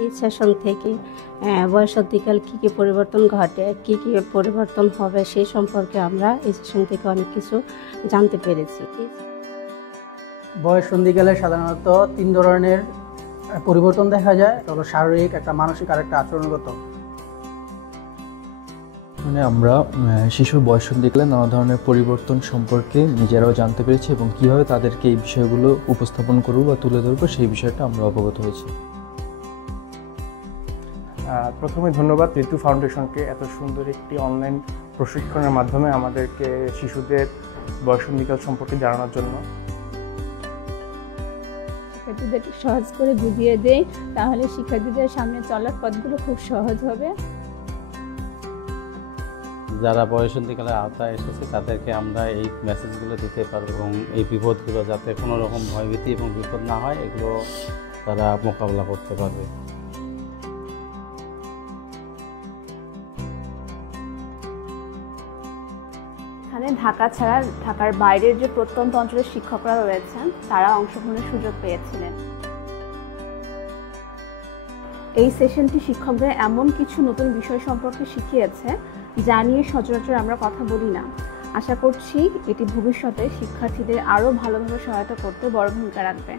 এই সেশন থেকে বয়সন্ধিকাল কী কী পরিবর্তন ঘটে, কী কী পরিবর্তন হবে সেই সম্পর্কে আমরা এই সেশন থেকে অনেক কিছু জানতে পেরেছি। বয়সন্ধিকালে সাধারণত 3 ধরনের পরিবর্তন দেখা যায়। একটা হলো শারীরিক, একটা মানসিক আর একটা আচরণগত। মানে আমরা শিশুর বয়সন্ধিকালে নানা ধরনের পরিবর্তন সম্পর্কে নিজেরাও জানতে পেরেছি এবং কিভাবে তাদেরকে এই বিষয়গুলো উপস্থাপন করব বা তুলে ধরবো সেই বিষয়টা আমরা অবগত হয়েছি। প্রথমে ধন্যবাদ ঋতু ফাউন্ডেশনকে এত সুন্দর একটি অনলাইন প্রশিক্ষণের মাধ্যমে আমাদেরকে শিশুদের বয়সন্ধিকাল সম্পর্কে জানানোর জন্য। শিক্ষার্থীদের সহজ করে বুঝিয়ে দেয়, তাহলে শিক্ষার্থীদের সামনে চলার পথগুলো খুব সহজ হবে। যারা বয়সন্ধিকালের আওতায় এসেছে তাদেরকে আমরা এই মেসেজগুলো দিতে পারবো এবং এই বিপদগুলো যাতে কোনো রকম ভয়ভীতি এবং বিপদ না হয় এগুলো তারা মোকাবিলা করতে পারবে। এখানে ঢাকা ছাড়া ঢাকার বাইরের যে প্রত্যন্ত অঞ্চলের শিক্ষকরা রয়েছেন তারা অংশগ্রহণের সুযোগ পেয়েছিলেন। এই সেশনটি শিক্ষকদের এমন কিছু নতুন বিষয় সম্পর্কে শিখিয়েছে যা নিয়ে সচরাচর আমরা কথা বলি না। আশা করছি এটি ভবিষ্যতে শিক্ষার্থীদের আরও ভালোভাবে সহায়তা করতে বড় ভূমিকা রাখবে।